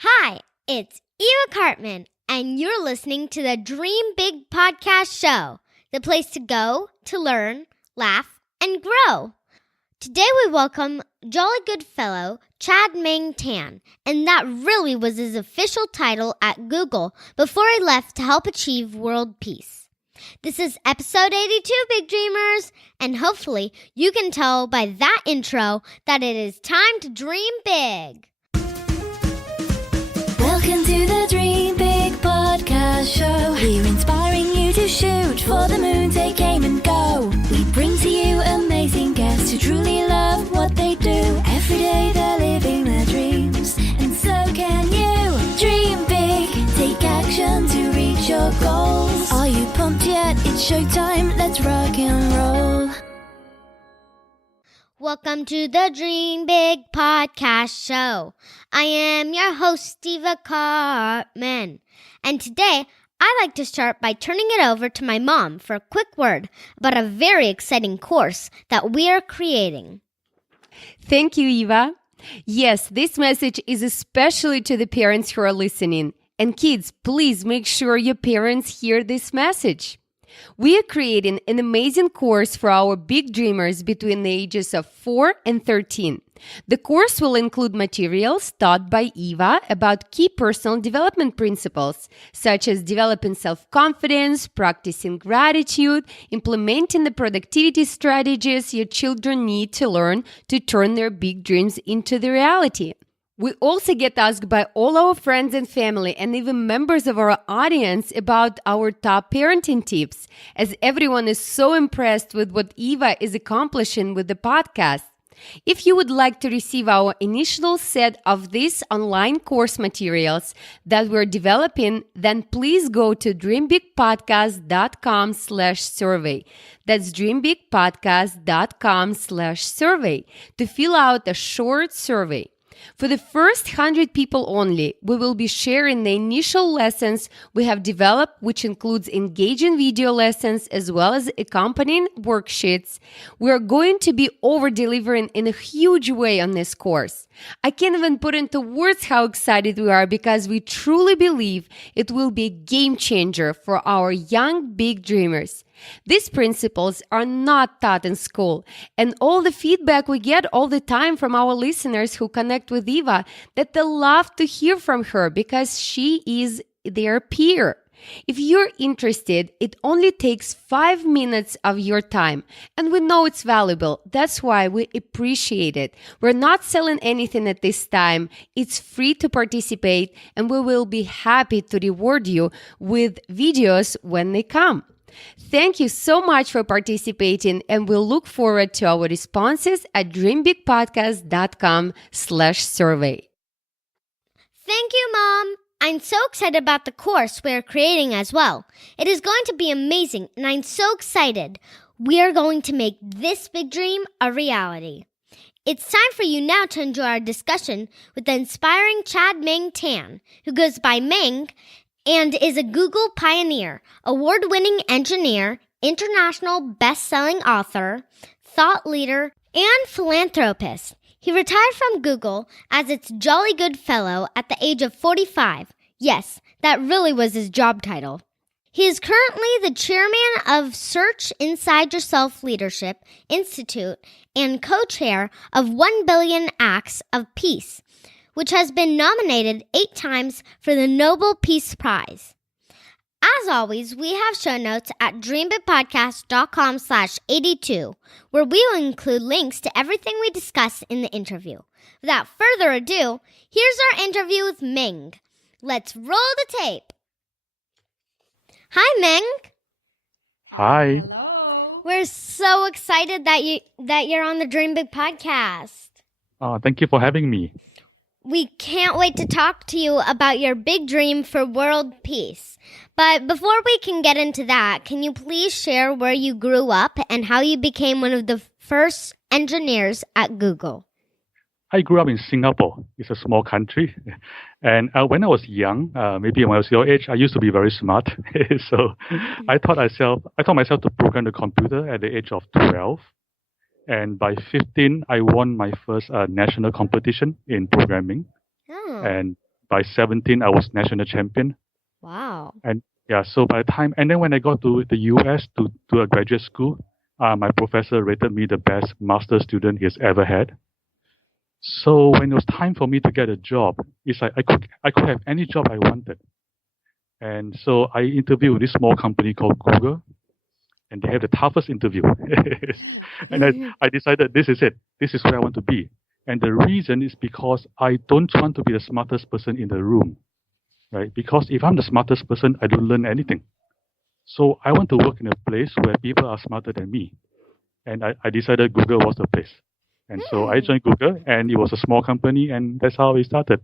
Hi, it's Eva Cartman, and you're listening to the Dream Big Podcast Show, the place to go to learn, laugh, and grow. Today we welcome jolly good fellow Chade-Meng Tan, and that really was his official title at Google before he left to help achieve world peace. This is episode 82, Big Dreamers, and hopefully you can tell by that intro that it is time to dream big. Welcome to the Dream Big Podcast Show. We're inspiring you to shoot for the moon, take aim and go. We bring to you amazing guests who truly love what they do. Every day they're living their dreams, and so can you. Dream big, take action to reach your goals. Are you pumped yet? It's showtime, let's rock and roll. Welcome to the Dream Big Podcast Show. I am your host, Eva Cartman. And today, I like to start by turning it over to my mom for a quick word about a very exciting course that we are creating. Thank you, Eva. Yes, this message is especially to the parents who are listening. And kids, please make sure your parents hear this message. We are creating an amazing course for our big dreamers between the ages of 4 and 13. The course will include materials taught by Eva about key personal development principles, such as developing self-confidence, practicing gratitude, implementing the productivity strategies your children need to learn to turn their big dreams into the reality. We also get asked by all our friends and family and even members of our audience about our top parenting tips, as everyone is so impressed with what Eva is accomplishing with the podcast. If you would like to receive our initial set of these online course materials that we're developing, then please go to dreambigpodcast.com/survey. That's dreambigpodcast.com/survey to fill out a short survey. For the first 100 people only, we will be sharing the initial lessons we have developed, which includes engaging video lessons as well as accompanying worksheets. We are going to be over-delivering in a huge way on this course. I can't even put into words how excited we are because we truly believe it will be a game changer for our young big dreamers. These principles are not taught in school, and all the feedback we get all the time from our listeners who connect with Eva, that they love to hear from her because she is their peer. If you're interested, it only takes 5 minutes of your time, and we know it's valuable. That's why we appreciate it. We're not selling anything at this time. It's free to participate, and we will be happy to reward you with videos when they come. Thank you so much for participating, and we'll look forward to our responses at dreambigpodcast.com/survey. Thank you, Mom. I'm so excited about the course we're creating as well. It is going to be amazing, and I'm so excited. We are going to make this big dream a reality. It's time for you now to enjoy our discussion with the inspiring Chade-Meng Tan, who goes by Meng and is a Google pioneer, award-winning engineer, international best-selling author, thought leader, and philanthropist. He retired from Google as its jolly good fellow at the age of 45. Yes, that really was his job title. He is currently the chairman of Search Inside Yourself Leadership Institute and co-chair of 1 Billion Acts of Peace, which has been nominated 8 times for the Nobel Peace Prize. As always, we have show notes at dreambigpodcast.com/82, where we will include links to everything we discuss in the interview. Without further ado, here's our interview with Meng. Let's roll the tape. Hi, Meng. Hi. Hello. We're so excited that you're on the Dream Big podcast. Thank you for having me. We can't wait to talk to you about your big dream for world peace. But before we can get into that, can you please share where you grew up and how you became one of the first engineers at Google? I grew up in Singapore. It's a small country. And when I was young, maybe when I was your age, I used to be very smart. So I taught myself to program the computer at the age of 12. And by 15, I won my first national competition in programming. Oh. And by 17, I was national champion. Wow. And yeah, so by the time, and then when I got to the US to do a graduate school, my professor rated me the best master student he has ever had. So when it was time for me to get a job, it's like I could have any job I wanted. And so I interviewed with this small company called Google, and they have the toughest interview. And I decided this is it. This is where I want to be. And the reason is because I don't want to be the smartest person in the room, right? Because if I'm the smartest person, I don't learn anything. So I want to work in a place where people are smarter than me. And I decided Google was the place. And so I joined Google, and it was a small company, and that's how we started.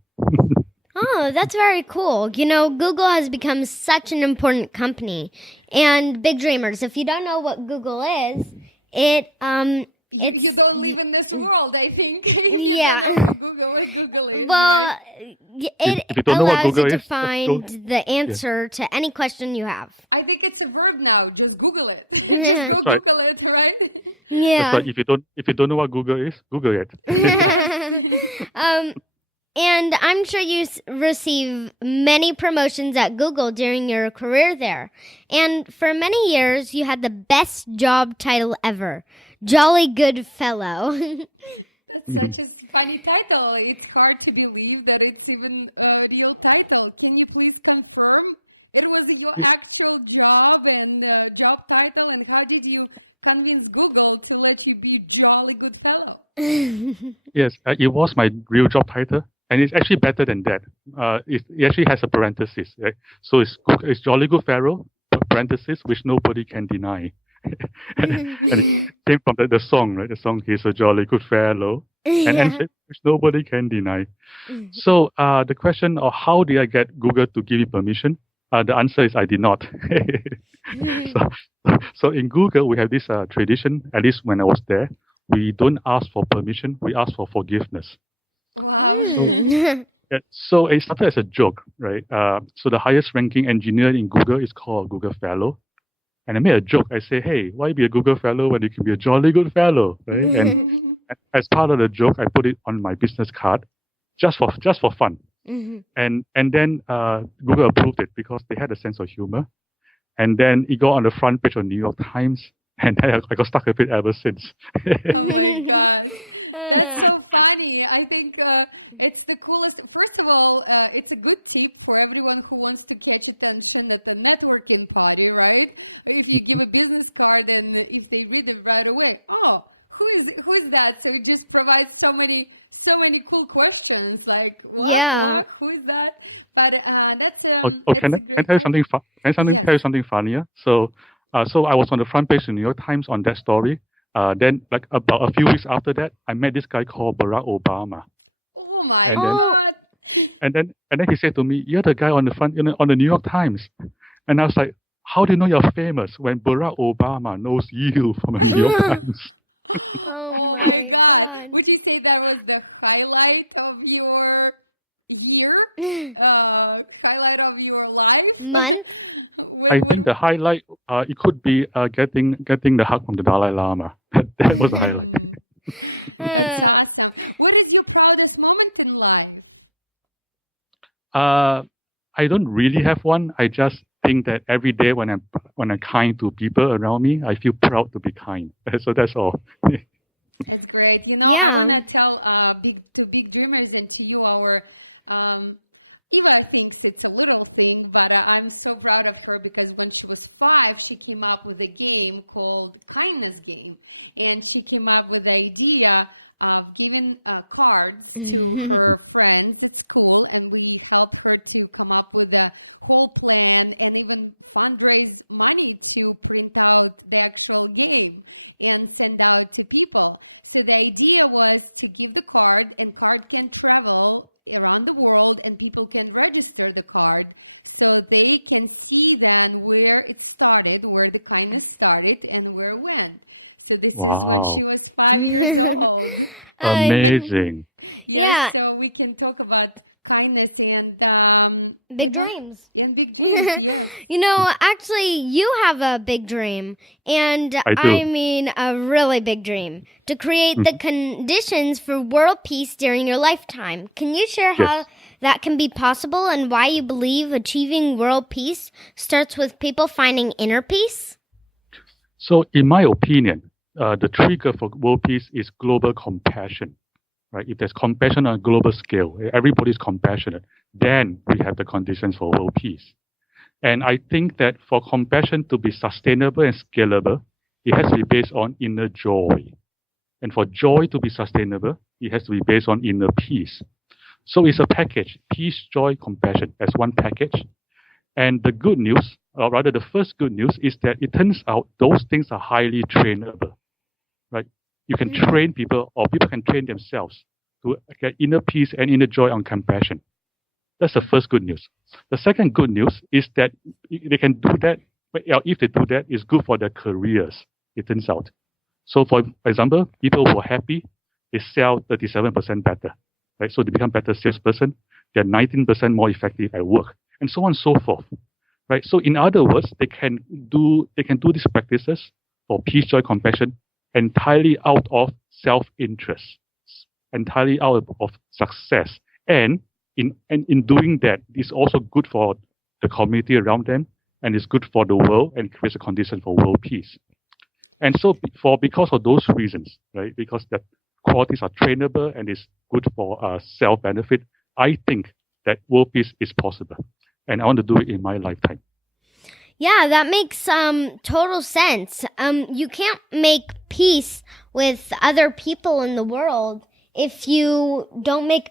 Oh, that's very cool. You know, Google has become such an important company. And big dreamers, if you don't know what Google is, you don't live in this world, I think, if you don't know what Google is, right? It you don't know what allows Google you to is, find the answer to any question you have. I think it's a verb now. Just Google it. Just go Google it, right? Yeah. That's right. If you don't know what Google is, Google it. And I'm sure you receive many promotions at Google during your career there. And for many years, you had the best job title ever, Jolly Good Fellow. That's such a funny title. It's hard to believe that it's even a real title. Can you please confirm it was your actual job and job title? And how did you convince Google to let you be Jolly Good Fellow? Yes, it was my real job title. And it's actually better than that. It actually has a parenthesis, right? So it's Jolly Good Fellow, parenthesis, which nobody can deny. And it came from the song, right? The song, he's a jolly good fellow, and which nobody can deny. So the question of how did I get Google to give me permission? The answer is I did not. So in Google, we have this tradition, at least when I was there, we don't ask for permission, we ask for forgiveness. Wow. So it started as a joke, right? So the highest ranking engineer in Google is called a Google Fellow. And I made a joke. I say, hey, why be a Google Fellow when you can be a jolly good fellow, right? And as part of the joke, I put it on my business card just for fun. And then Google approved it because they had a sense of humor. And then it got on the front page of New York Times. And I got stuck with it ever since. Oh my God. That's so funny. I think it's the coolest. First of all, it's a good tip for everyone who wants to catch attention at the networking party, right? If you give a business card and if they read it right away, oh, who is that? So it just provides so many cool questions like, what? Who is that? But that's it's a great Can I tell you something funnier? So I was on the front page of the New York Times on that story. Then, like about a few weeks after that, I met this guy called Barack Obama. Oh my God! And then he said to me, "You're the guy on the front, on the New York Times." And I was like, "How do you know you're famous when Barack Obama knows you from the New York Times?" Oh my God! Would you say that was the highlight of your year, highlight of your life? I think the highlight it could be getting the hug from the Dalai Lama. That was the highlight. That's awesome. What is your proudest moment in life? I don't really have one. I just think that every day when I'm kind to people around me, I feel proud to be kind. So that's all. That's great. I want to tell big dreamers and to you, our Eva thinks it's a little thing, but I'm so proud of her because when she was 5, she came up with a game called Kindness Game. And she came up with the idea of giving cards to her friends at school. And we helped her to come up with a whole plan and even fundraise money to print out the actual game and send out to people. So the idea was to give the card, and card can travel around the world and people can register the card so they can see then where it started, where the kindness started and where it went. So this is when she was 5 years old. Amazing. So we can talk about kindness and big dreams. And big dreams, yes. Actually, you have a big dream, and I mean a really big dream, to create the conditions for world peace during your lifetime. Can you share how that can be possible and why you believe achieving world peace starts with people finding inner peace? So, in my opinion, the trigger for world peace is global compassion. Right? If there's compassion on a global scale, everybody's compassionate, then we have the conditions for world peace. And I think that for compassion to be sustainable and scalable, it has to be based on inner joy. And for joy to be sustainable, it has to be based on inner peace. So it's a package, peace, joy, compassion as one package. And the good news, or rather the first good news, is that it turns out those things are highly trainable. Right? You can train people, or people can train themselves to get inner peace and inner joy on compassion. That's the first good news. The second good news is that they can do that. If they do that, it's good for their careers, it turns out. So, for example, people who are happy, they sell 37% better. Right? So they become better salesperson. They're 19% more effective at work, and so on and so forth. Right? So, in other words, they can do these practices for peace, joy, compassion entirely out of self-interest, entirely out of success. And in doing that, it's also good for the community around them, and it's good for the world, and creates a condition for world peace. And so because of those reasons, right, because the qualities are trainable and is good for self-benefit, I think that world peace is possible. And I want to do it in my lifetime. Yeah, that makes total sense. You can't make peace with other people in the world if you don't make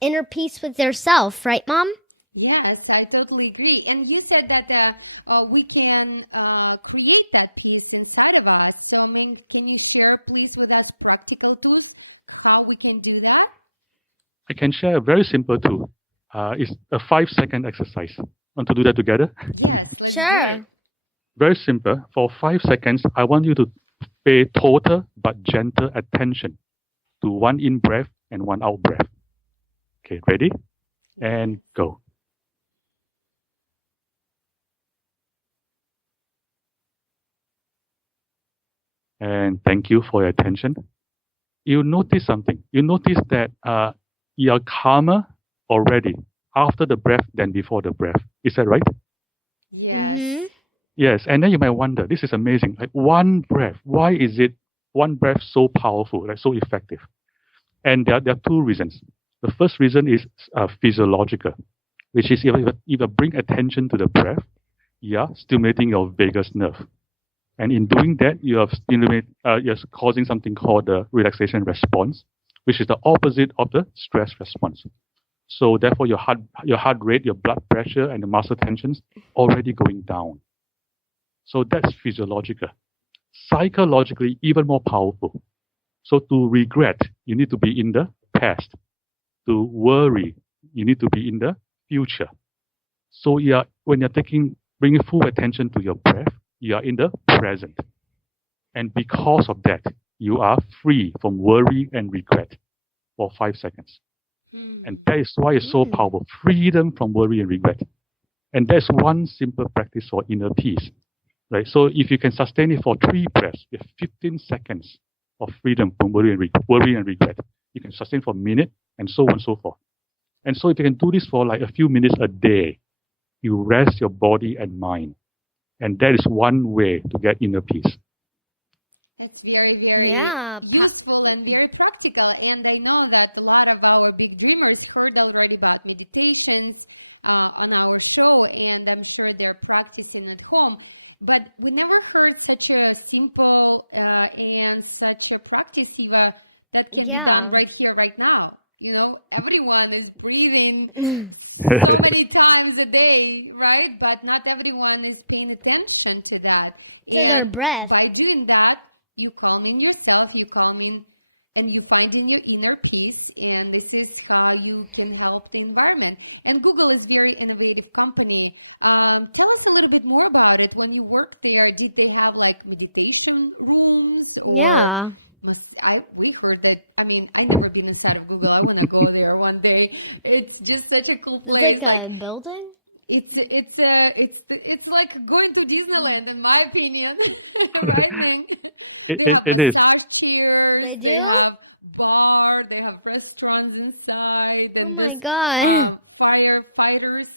inner peace with yourself, right, Mom? Yes, I totally agree. And you said that we can create that peace inside of us. So, Meng, can you share, please, with us practical tools how we can do that? I can share a very simple tool. It's a 5-second exercise. Want to do that together? Yes, let's do it. Very simple. For 5 seconds, I want you to pay total but gentle attention to one in breath and one out breath. Okay, ready? Yes. And go. And thank you for your attention. You notice something. You notice that you are calmer already after the breath than before the breath. Is that right? Yes. Mm-hmm. Yes. And then you might wonder, this is amazing. Like one breath. Why is it one breath so powerful, like so effective? And there are two reasons. The first reason is physiological, which is if you bring attention to the breath, you are stimulating your vagus nerve. And in doing that, you're causing something called the relaxation response, which is the opposite of the stress response. So therefore, your heart rate, your blood pressure, and the muscle tensions already going down. So that's physiological. Psychologically, even more powerful. So to regret, you need to be in the past. To worry, you need to be in the future. So when you're bringing full attention to your breath, you are in the present. And because of that, you are free from worry and regret for 5 seconds. And that is why it's so powerful. Freedom from worry and regret. And that's one simple practice for inner peace. Right? So if you can sustain it for 3 breaths, you have 15 seconds of freedom from worry and regret. You can sustain for a minute, and so on and so forth. And so if you can do this for like a few minutes a day, you rest your body and mind. And that is one way to get inner peace. That's very, very useful and very practical. And I know that a lot of our big dreamers heard already about meditations on our show, and I'm sure they're practicing at home. But we never heard such a simple and such a practice, Eva, that can be done right here, right now. You know, everyone is breathing so many times a day, right? But not everyone is paying attention to that. And by doing that, you calm in yourself, you calm in, and you find in your inner peace. And this is how you can help the environment. And Google is a very innovative company. Tell us a little bit more about it. When you worked there, did they have like meditation rooms or... We heard that. I mean, I never been inside of Google. I want to go there one day. It's just such a cool place. Like a building? it's like going to Disneyland, in my opinion, right, Ming? They have it is. massage chairs, they do? have bar, they have restaurants inside, and my this God. firefighters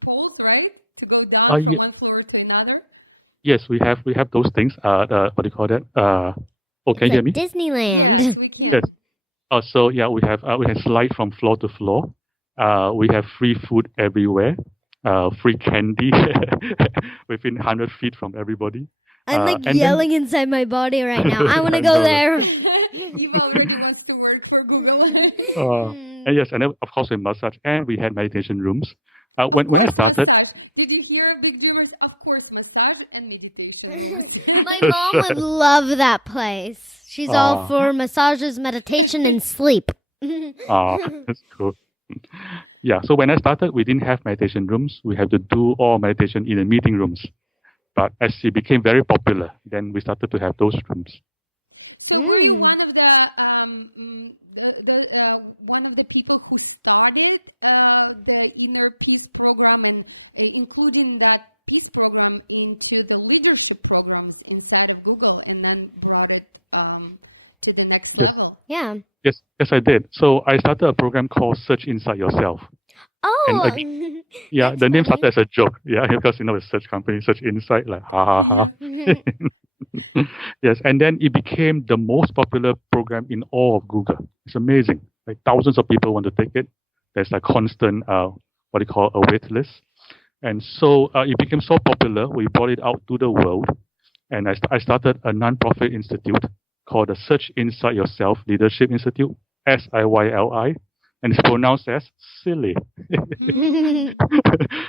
poles, right, to go down from Yeah. one floor to another. Yes, we have those things. What do you call that? Can you hear me? Disneyland. Yes, we can. Yes. So yeah, we have slide from floor to floor. We have free food everywhere. Free candy within 100 feet from everybody. I'm like and then- yelling inside my body right now. I want to go No. there. Eva already wants to work for Google. And yes, and then, of course we massage, and we had meditation rooms. Of when I course, started, massage. Did you hear, Big Dreamers? Of course, massage and meditation rooms. My mom would love that place. She's all for massages, meditation, and sleep. that's cool. Yeah, so when I started, we didn't have meditation rooms. We had to do all meditation in the meeting rooms. But as it became very popular, then we started to have those rooms. So, were you one of the one of the people who started the Inner Peace program and including that peace program into the leadership programs inside of Google, and then brought it to the next level? Yeah. Yes, I did. So I started a program called Search Inside Yourself. Oh. Yeah, That's the name funny. started as a joke. Yeah, because a search company, Search Inside, like ha ha ha. Yes, and then it became the most popular program in all of Google. It's amazing. Like thousands of people want to take it. There's a constant a wait list. And so it became so popular, we brought it out to the world. And I started a non-profit institute called the Search Inside Yourself Leadership Institute, SIYLI, and it's pronounced as Silly.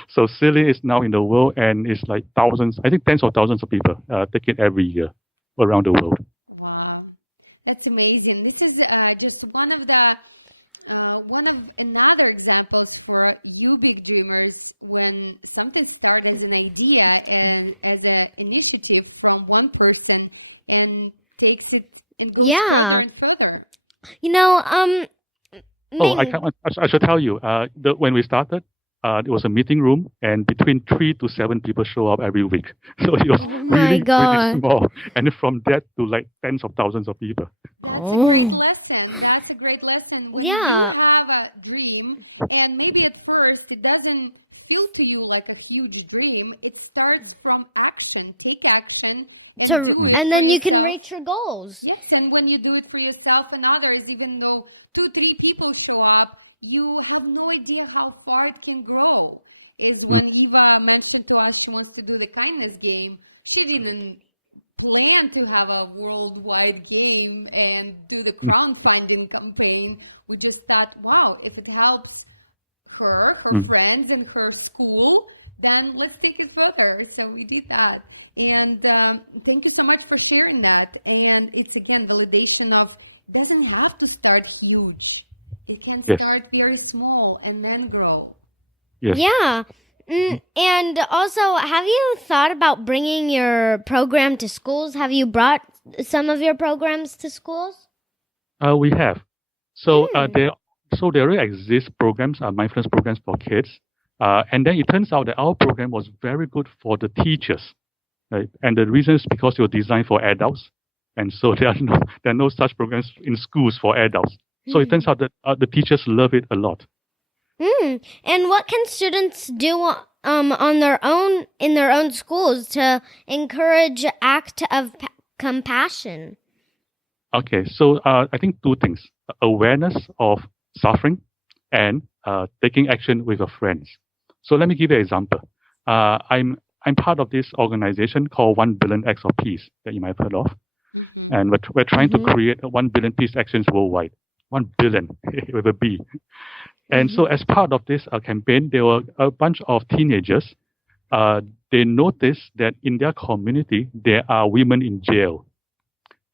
So Silly is now in the world, and it's like thousands, I think tens of thousands of people take it every year around the world. Wow, that's amazing. This is just one of another examples for you big dreamers, when something starts as an idea and as an initiative from one person and takes it and goes Yeah. further and further. You know, Oh, Ming, I should tell you, when we started, it was a meeting room, and between 3 to 7 people show up every week. So it was Oh my really, God. really small. And from that to like tens of thousands of people. That's a great lesson. That's a great lesson. When Yeah. you have a dream, and maybe at first it doesn't feel to you like a huge dream, it starts from action. Take action and do it and for then you yourself. can reach your goals. Yes, and when you do it for yourself and others, even though 2-3 people show up, you have no idea how far it can grow. Is when Eva mentioned to us she wants to do the kindness game. She didn't plan to have a worldwide game and do the crowdfunding campaign. We just thought, wow, if it helps her friends, and her school, then let's take it further. So we did that. And thank you so much for sharing that. And it's, again, validation of it doesn't have to start huge. It can Yes. start very small and then grow. Yes. Yeah. And also, have you thought about bringing your program to schools? Have you brought some of your programs to schools? We have. So there already exist programs, mindfulness programs for kids. And then it turns out that our program was very good for the teachers. Right? And the reason is because it was designed for adults. And so there are no such programs in schools for adults. So it turns out that the teachers love it a lot. And what can students do on their own in their own schools to encourage act of compassion? Okay, so I think two things: awareness of suffering and taking action with your friends. So let me give you an example. I'm part of this organization called 1 Billion Acts of Peace that you might have heard of, and we're trying to create 1 billion peace actions worldwide. 1 billion with a B. And so as part of this campaign, there were a bunch of teenagers. They noticed that in their community, there are women in jail.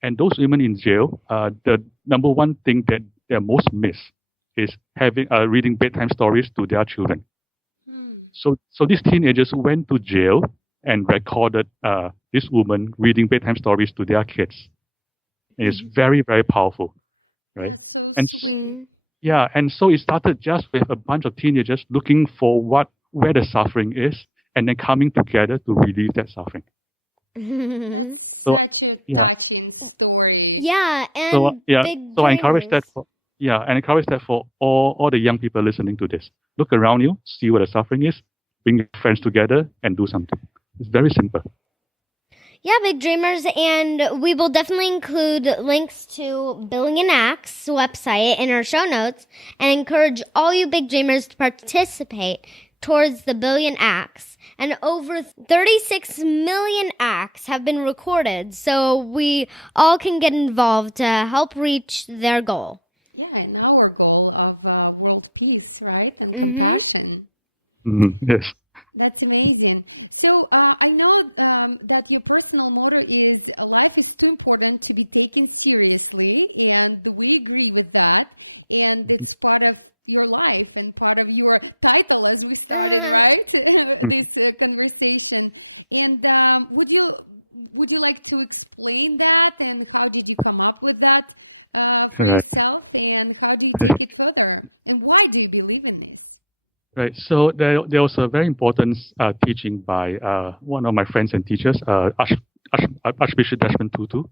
And those women in jail, the number one thing that they're most miss is having reading bedtime stories to their children. So these teenagers went to jail and recorded this woman reading bedtime stories to their kids. It's very, very powerful. Right? That's so And sweet. Yeah, and so it started just with a bunch of teenagers looking for what where the suffering is, and then coming together to relieve that suffering. That's such a touching story. Yeah, and So big so I encourage that dreamers. and encourage that for all the young people listening to this. Look around you, see where the suffering is, bring your friends together, and do something. It's very simple. Yeah, big dreamers, and we will definitely include links to Billion Acts website in our show notes, and encourage all you big dreamers to participate towards the Billion Acts. And over 36 million acts have been recorded, so we all can get involved to help reach their goal. Yeah, and our goal of world peace, right? And compassion. Yes. That's amazing. So I know that your personal motto is life is too important to be taken seriously. And we agree with that. And it's part of your life and part of your title as we started, right? This conversation. And would you like to explain that? And how did you come up with that for yourself? And how do you take it further? And why do you believe in this? Right. So there was a very important teaching by one of my friends and teachers, Archbishop Desmond Tutu.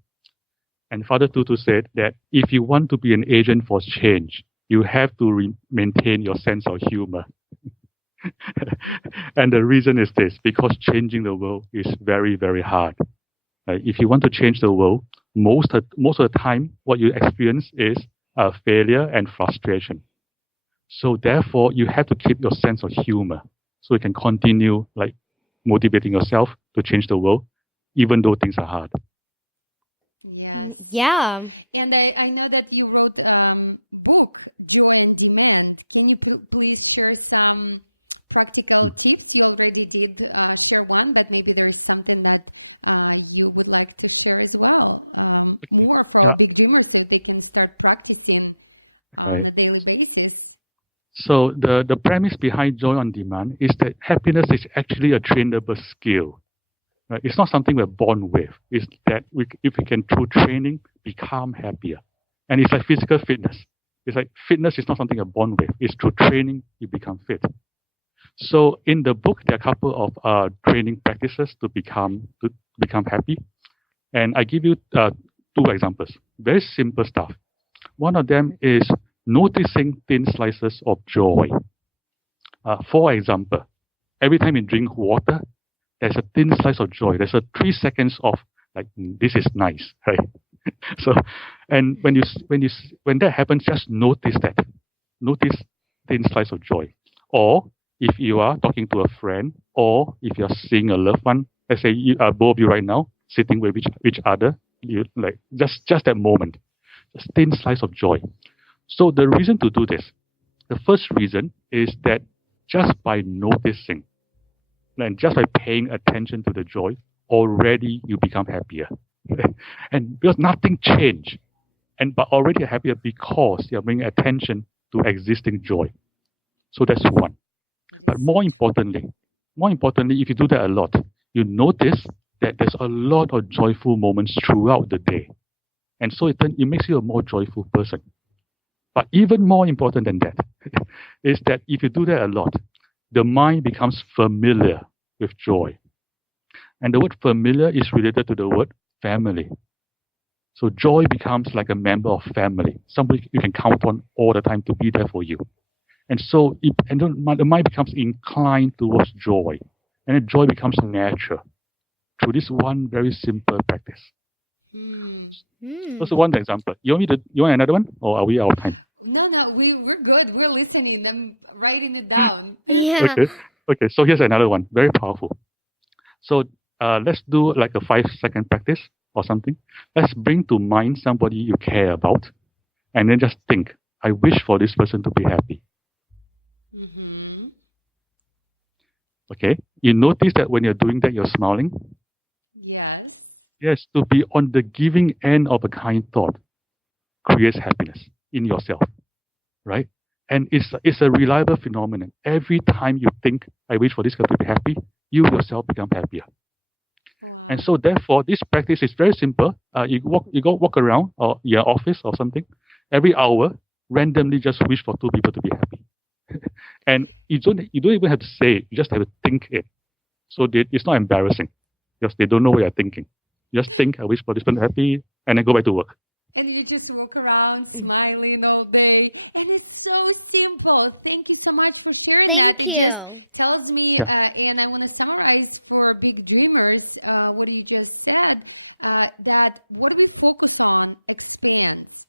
And Father Tutu said that if you want to be an agent for change, you have to maintain your sense of humor. And the reason is this, because changing the world is very, very hard. If you want to change the world, most of the time, what you experience is failure and frustration. So therefore, you have to keep your sense of humor so you can continue motivating yourself to change the world, even though things are hard. Yes. Yeah. And I know that you wrote book, Joy and Demand. Can you please share some practical tips? You already did share one, but maybe there is something that you would like to share as well, more for our big dreamers so they can start practicing on a daily basis. So the premise behind Joy on Demand is that happiness is actually a trainable skill. Right? It's not something we're born with. It's that if we can, through training, become happier. And it's like physical fitness. It's like fitness is not something you're born with. It's through training you become fit. So in the book, there are a couple of training practices to become happy. And I give you 2 examples. Very simple stuff. One of them is noticing thin slices of joy. For example, every time you drink water, there's a thin slice of joy. There's a 3 seconds of this is nice, right? So, and when that happens, just notice that. Notice thin slice of joy. Or if you are talking to a friend, or if you're seeing a loved one, let's say both of you right now sitting with each other, you just that moment, just thin slice of joy. So the reason to do this, the first reason is that just by noticing and just by paying attention to the joy, already you become happier. And because nothing changed, but already happier because you're bringing attention to existing joy. So that's one. But more importantly, if you do that a lot, you notice that there's a lot of joyful moments throughout the day. And so it makes you a more joyful person. But even more important than that is that if you do that a lot, the mind becomes familiar with joy. And the word familiar is related to the word family. So joy becomes like a member of family, somebody you can count on all the time to be there for you. And so the mind becomes inclined towards joy. And then joy becomes natural through this one very simple practice. That's one example. You want another one, or are we out of time? No, we're good. We're listening. I'm writing it down. Yeah. Okay. So here's another one, very powerful. So let's do like a 5-second practice or something. Let's bring to mind somebody you care about, and then just think, I wish for this person to be happy. Okay. You notice that when you're doing that, you're smiling. Yes. Yes, to be on the giving end of a kind thought creates happiness in yourself, right? And it's a reliable phenomenon. Every time you think, I wish for this guy to be happy, you yourself become happier. Wow. And so therefore, this practice is very simple. You go walk around or your office or something. Every hour, randomly just wish for 2 people to be happy. And you don't even have to say it. You just have to think it. So it's not embarrassing because they don't know what you're thinking. You just think, I wish for this person happy, and then go back to work. And you just walk around smiling all day. And it's so simple. Thank you so much for sharing that. Thank It you. just tells me, and I want to summarize for big dreamers, what you just said, that what we focus on expands.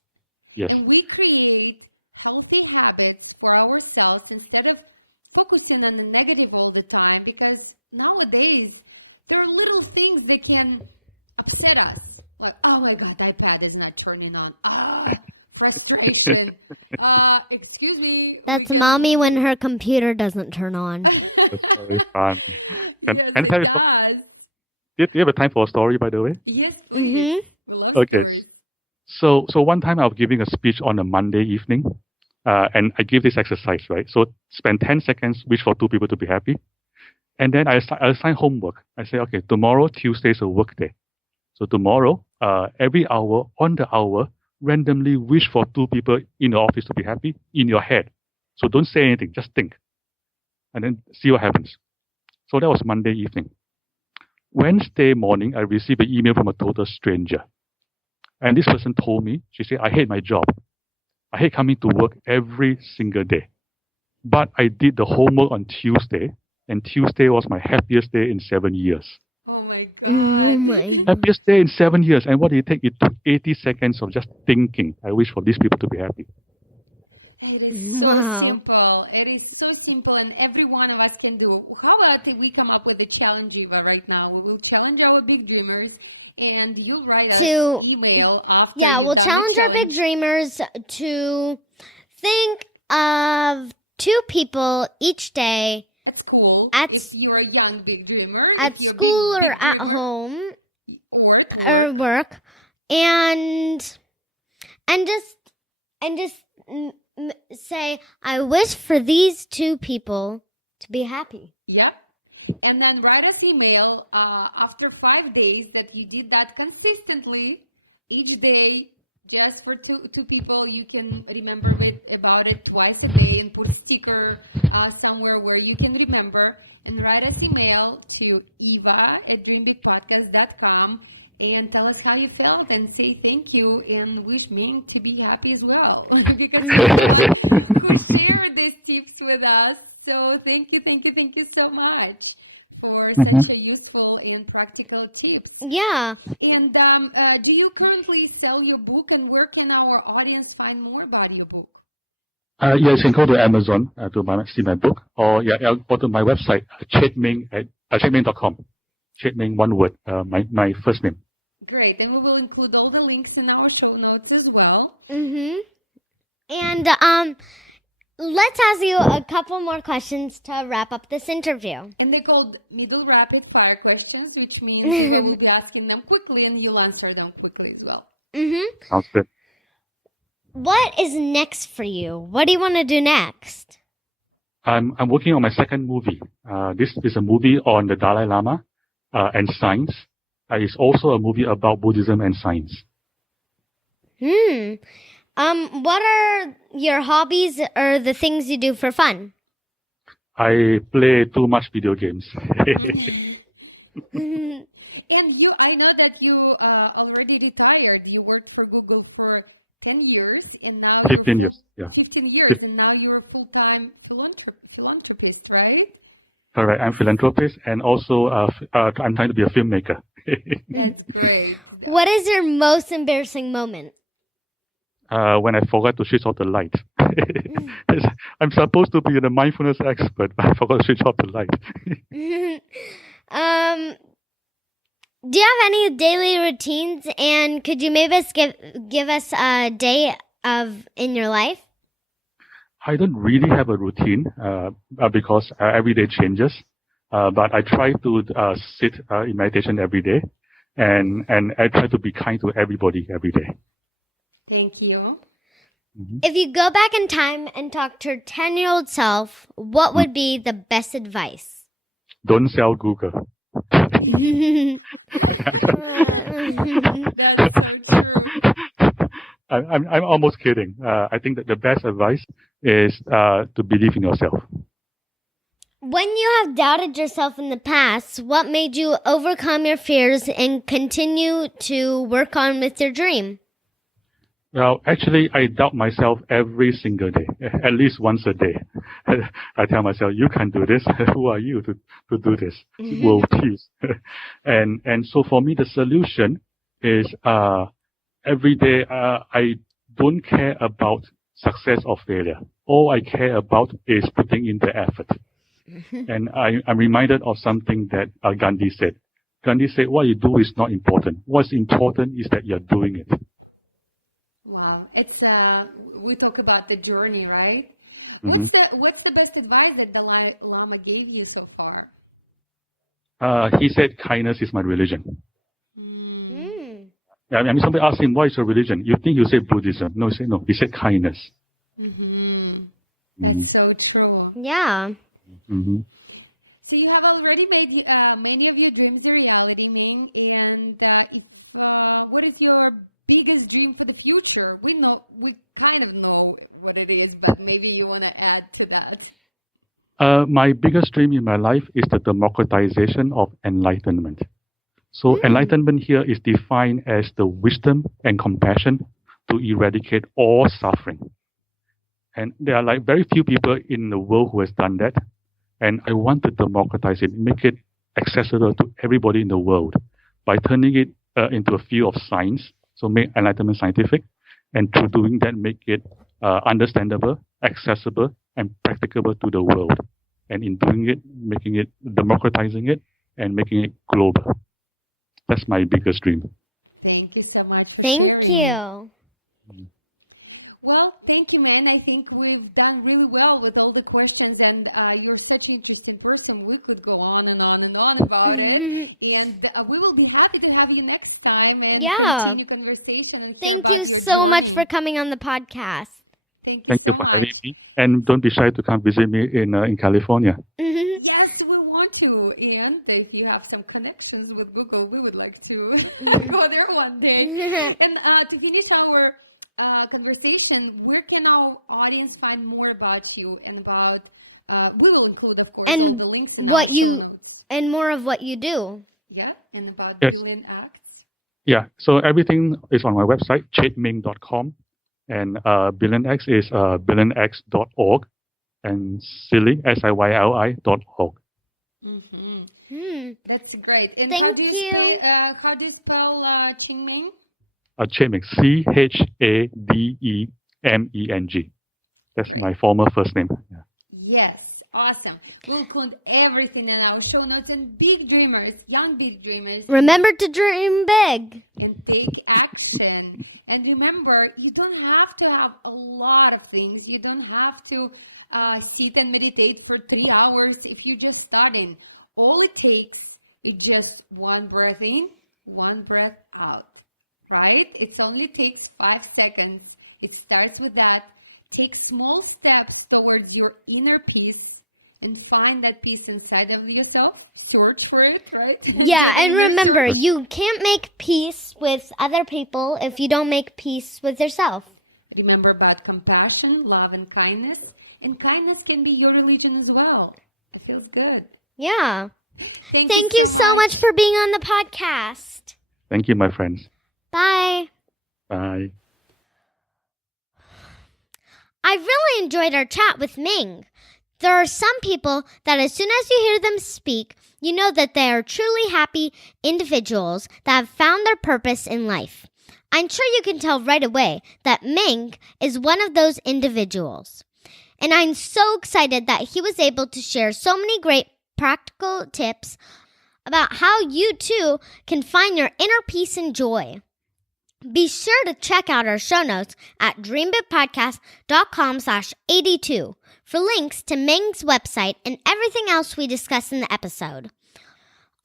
Yes. And we create healthy habits for ourselves instead of focusing on the negative all the time, because nowadays there are little things that can upset us. Like, oh my God, iPad is not turning on. Frustration. Excuse me. That's mommy when her computer doesn't turn on. Very fun. Yes, and it does. Do you have a time for a story, by the way? Yes, please. We love Okay. stories. So one time I was giving a speech on a Monday evening, and I give this exercise, right? So spend 10 seconds, wish for 2 people to be happy. And then I assign homework. I say, okay, tomorrow, Tuesday, is a work day. So tomorrow, every hour, on the hour, randomly wish for 2 people in the office to be happy in your head. So don't say anything, just think. And then see what happens. So that was Monday evening. Wednesday morning, I received an email from a total stranger. And this person told me, she said, I hate my job. I hate coming to work every single day. But I did the homework on Tuesday, and Tuesday was my happiest day in 7 years. Oh my God. Happiest day in 7 years. And what did it take? It took 80 seconds of just thinking. I wish for these people to be happy. It is so simple. It is so simple, and every one of us can do it. How about if we come up with a challenge, Eva, right now? We will challenge our big dreamers, and you'll write us email after you've we'll done the challenge our big challenge. dreamers to think of 2 people each day At school, At if you're a young big dreamer, at if you're a school big or dreamer, at home or at or work. work, and just say, I wish for these 2 people to be happy. Yep. And then write us email after 5 days that you did that consistently each day. Just for two people, you can remember about it twice a day and put sticker somewhere where you can remember, and write us email to eva@dreambigpodcast.com and tell us how you felt and say thank you and wish Ming to be happy as well because you're the one who shared these tips with us. So thank you so much for such a useful and practical tips. Yeah. And do you currently sell your book, and where can our audience find more about your book? You can go to Amazon to see my book, or go to my website, Chade-Meng at Chade-Meng.com. Chade-Meng, one word, my first name. Great. And we will include all the links in our show notes as well. Mm-hmm. And let's ask you a couple more questions to wrap up this interview. And they're called middle rapid fire questions, which means Eva will be asking them quickly and you'll answer them quickly as well. Mm-hmm. Sounds good. What is next for you? What do you want to do next? I'm working on my second movie. This is a movie on the Dalai Lama and science. It's also a movie about Buddhism and science. What are your hobbies or the things you do for fun? I play too much video games. And I know that you already retired. You worked for Google for 10 years and now you're 15 years and now you're a full-time philanthropist, right? Correct. I'm a philanthropist and also I'm trying to be a filmmaker. That's great. What is your most embarrassing moment? When I forgot to switch off the light. I'm supposed to be the mindfulness expert, but I forgot to switch off the light. Do you have any daily routines? And could you maybe give us a day in your life? I don't really have a routine because every day changes. But I try to sit in meditation every day, and I try to be kind to everybody every day. Thank you. Mm-hmm. If you go back in time and talk to your 10-year-old self, what would be the best advice? Don't sell Google. That's so true. I'm almost kidding. I think that the best advice is to believe in yourself. When you have doubted yourself in the past, what made you overcome your fears and continue to work on with your dream? Well, actually, I doubt myself every single day, at least once a day. I tell myself, you can do this. Who are you to do this? World peace. And so for me, the solution is every day I don't care about success or failure. All I care about is putting in the effort. And I'm reminded of something that Gandhi said. Gandhi said, what you do is not important. What's important is that you're doing it. Wow. It's we talk about the journey, right? What's the best advice that Dalai Lama gave you so far? He said, kindness is my religion. I mean, somebody asked him, what is your religion? You think he'll say Buddhism. No, he said no. He said kindness. That's so true. Yeah. So you have already made many of your dreams a reality, Ming. And if what is your biggest dream for the future? We kind of know what it is, but maybe you want to add to that. My biggest dream in my life is the democratization of enlightenment. So enlightenment here is defined as the wisdom and compassion to eradicate all suffering. And there are like very few people in the world who has done that. And I want to democratize it, make it accessible to everybody in the world by turning it into a field of science. So make enlightenment scientific, and through doing that, make it understandable, accessible, and practicable to the world. And in doing it, making it, democratizing it, and making it global. That's my biggest dream. Thank you so much for sharing. Thank you. Well, thank you, man. I think we've done really well with all the questions, and you're such an interesting person. We could go on and on and on about it, and we will be happy to have you next time and continue conversation and hear about your journey. Thank you so much for coming on the podcast. Thank you so much. And don't be shy to come visit me in California. Yes, we want to. And if you have some connections with Google, we would like to go there one day. And to finish our conversation, where can our audience find more about you and about, we will include, of course, all the links in our show notes. And more of what you do. Yeah, and about Billion Acts. Yeah, so everything is on my website, chademeng.com. And Billion X is billionx.org. And Silly, SIYLI.org. That's great. And how do you spell Chade-Meng? Chade-Meng, Chademeng. That's my former first name. Yeah. Yes, awesome. We'll include everything in our show notes. And big dreamers, young big dreamers, remember to dream big and take action. And remember, you don't have to have a lot of things. You don't have to sit and meditate for 3 hours if you're just starting. All it takes is just one breath in, one breath out. Right? It only takes 5 seconds. It starts with that. Take small steps towards your inner peace and find that peace inside of yourself. Search for it, right? Yeah, and remember, you can't make peace with other people if you don't make peace with yourself. Remember about compassion, love, and kindness. And kindness can be your religion as well. It feels good. Yeah. Thank you so much for being on the podcast. Thank you, my friends. Bye. Bye. I really enjoyed our chat with Ming. There are some people that as soon as you hear them speak, you know that they are truly happy individuals that have found their purpose in life. I'm sure you can tell right away that Ming is one of those individuals. And I'm so excited that he was able to share so many great practical tips about how you too can find your inner peace and joy. Be sure to check out our show notes at dreambigpodcast.com/82 for links to Ming's website and everything else we discussed in the episode.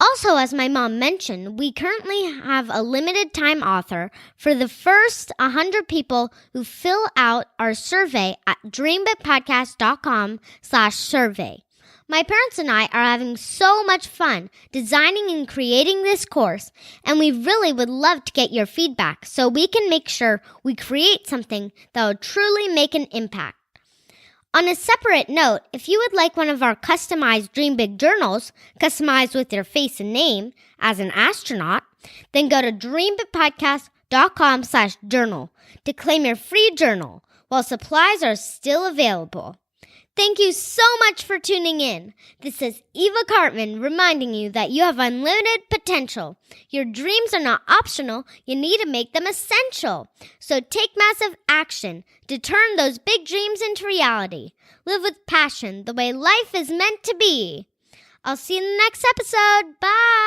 Also, as my mom mentioned, we currently have a limited time offer for the first 100 people who fill out our survey at dreambigpodcast.com/survey. My parents and I are having so much fun designing and creating this course, and we really would love to get your feedback so we can make sure we create something that will truly make an impact. On a separate note, if you would like one of our customized Dream Big journals, customized with your face and name as an astronaut, then go to dreambigpodcast.com/journal to claim your free journal while supplies are still available. Thank you so much for tuning in. This is Eva Cartman reminding you that you have unlimited potential. Your dreams are not optional. You need to make them essential. So take massive action to turn those big dreams into reality. Live with passion the way life is meant to be. I'll see you in the next episode. Bye.